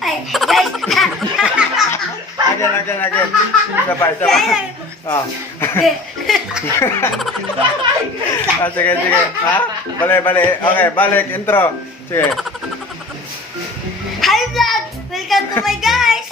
Ay, guys. Again. Isa pa. Oh. Sige. Ha? Balik. Okay, balik. Intro. Sige. Hi vlog! Welcome to my guys!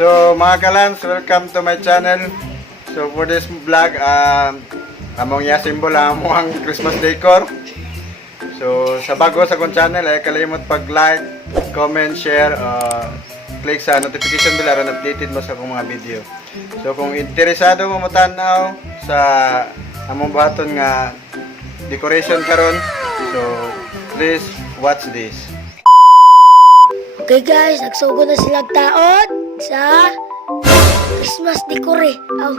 So mga kalans, welcome to my channel. So for this vlog, among simbol among Christmas decor. So sa bago sa kong channel ay kalimot pag-like, comment, share, click sa notification bell aron updated mo sa akong mga video. So kung interesado mo matanaw sa among baton nga decoration karon, so please watch this. Okay guys, nagsugo na silang taon sa Christmas decor eh. Oh.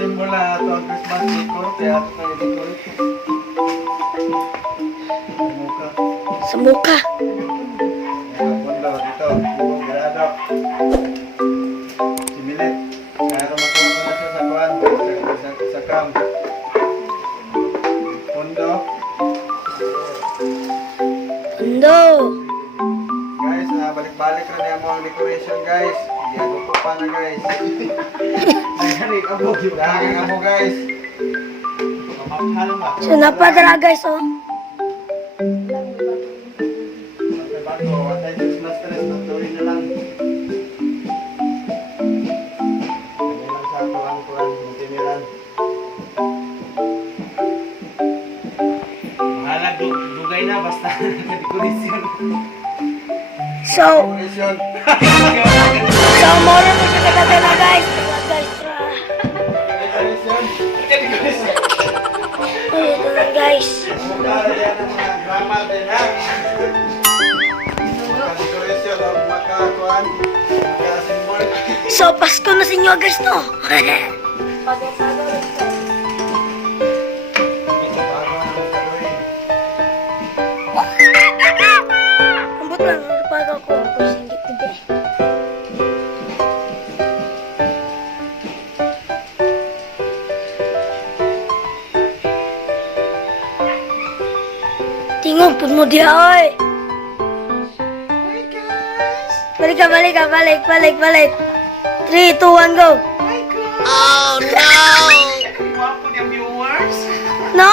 Simbol na ito ang Christmas decor, kaya ito tayo decorate. Sa muka. Punlo dito, grado. Similit. Kaya ito makuha ko na siya sa kuwan, sa cam. Pundo. Guys, balik-balik rin yung mga decoration guys. Hindi ako pa na guys. Dagang amo guys. So napadala guys oh. Bago, watay Christmas stress, nagtuloy na lang. Kami lang sa kuwan, timiran. Mahalag dugay na basta decoration. So, Decoration. moro mo siya katagala guys. Guys, Decoration. ay, ito lang guys. Para yan ang mga drama din ha. Decoration o makakuan, makasimbol. So, Pasko na sa inyo guys no. Ambot lang, napag ako. Ako singgit today. Tingog pun mo dia oy. Balik. 3, 2, 1, go. Oh no! Wapo niya viewers. No.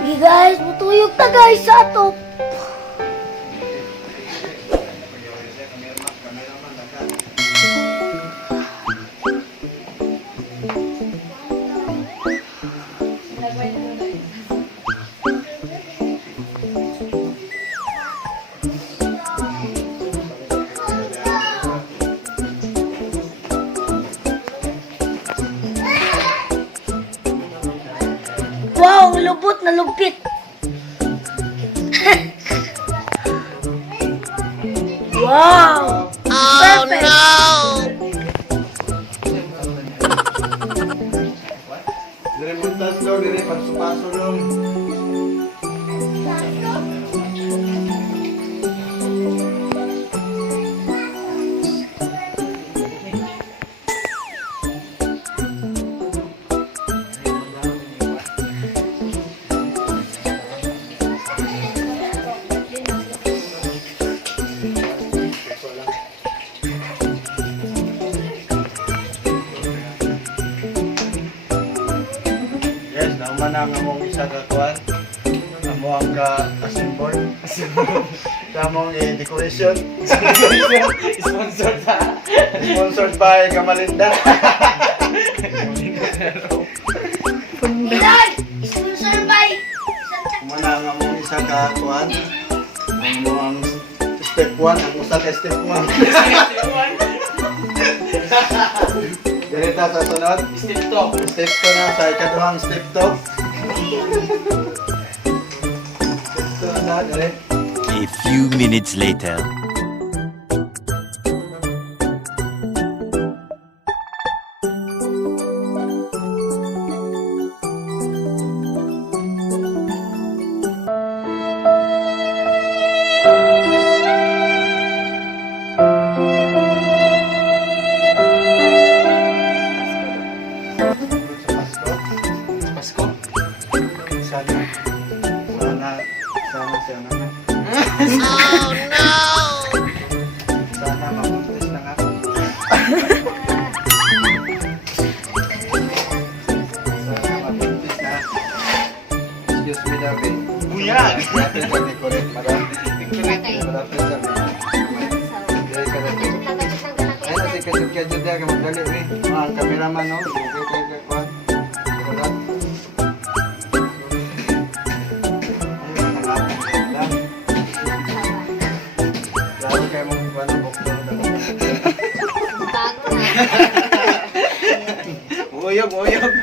Sige guys, butuyog ta guys sa ato. Wow, ang lubot na lupit. Wow. Perfect. Dire puntas daw, dire pagsupaso daw. Yes, naman ang among isa ka kuan. Amo ang ka-symbol. Sa among decoration. Sponsored by Kamalinda. Ilan? Sponsor by. Mana ang among isa ka kuan. Amo ang step 1, ang usa ka step 1. Ganito sa sunod. Step to. Step 2 na sa ikaduhang step 2. Step 2 na dire. A few minutes later. Pasko. Sana siya na. Sana mabuntis na nga. Sana mabuntis na. Excuse me, David. Buyag. Natin sa decorate, madam. Malapit sa ay, nasi kasip-kasip niya, magdali eh. Mga kameraman, no? Okay, tayo kwan. Decorate. Ayun, nangatang lang. Lalo kayo mong kwan, bukto. Uyog, uyog.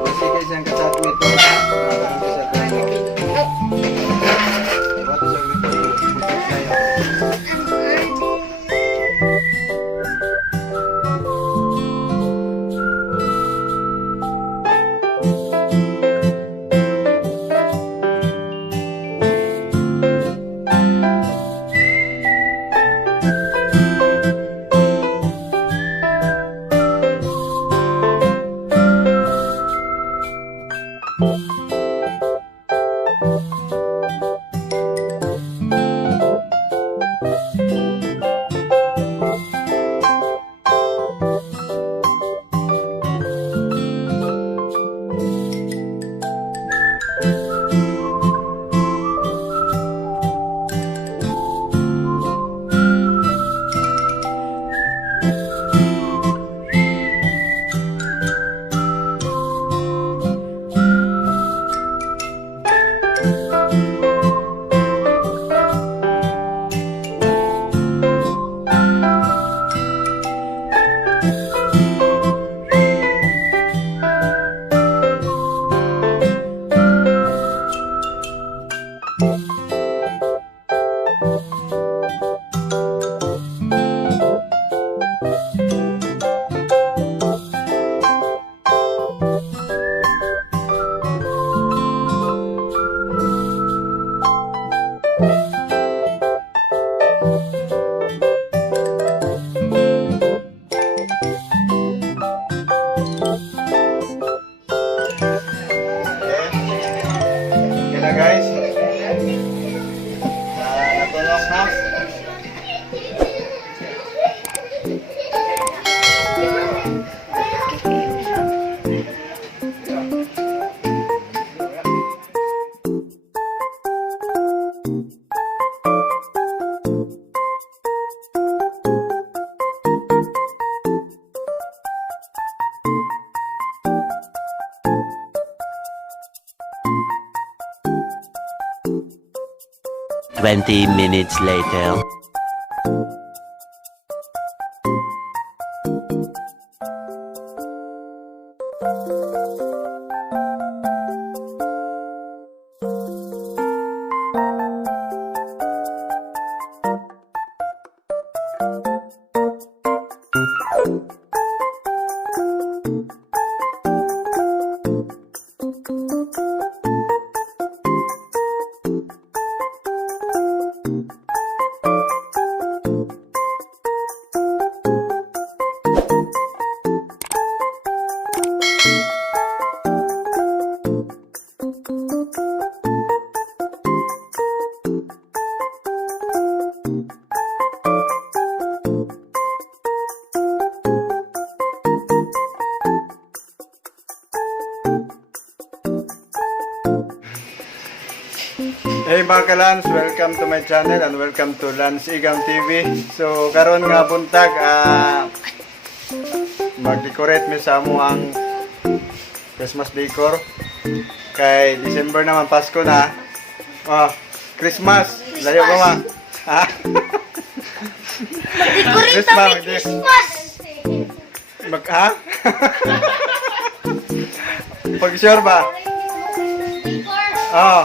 Kasi kayo siyang kasatwit, no? Nakakang kasatwit. Bato sa grito, butik na yun. Okay na guys. Natulong na. Twenty minutes later. Hey mga ka-Lanz, welcome to my channel and welcome to Lanz Egam TV. So karon nga buntag mag-decorate mi sa amuang Christmas decor. Kay December naman, Pasko na. Oh, Christmas. Layo ka ma. Ha? Decorate Christmas, kami Christmas! Ha? Pag sure ba? Oo.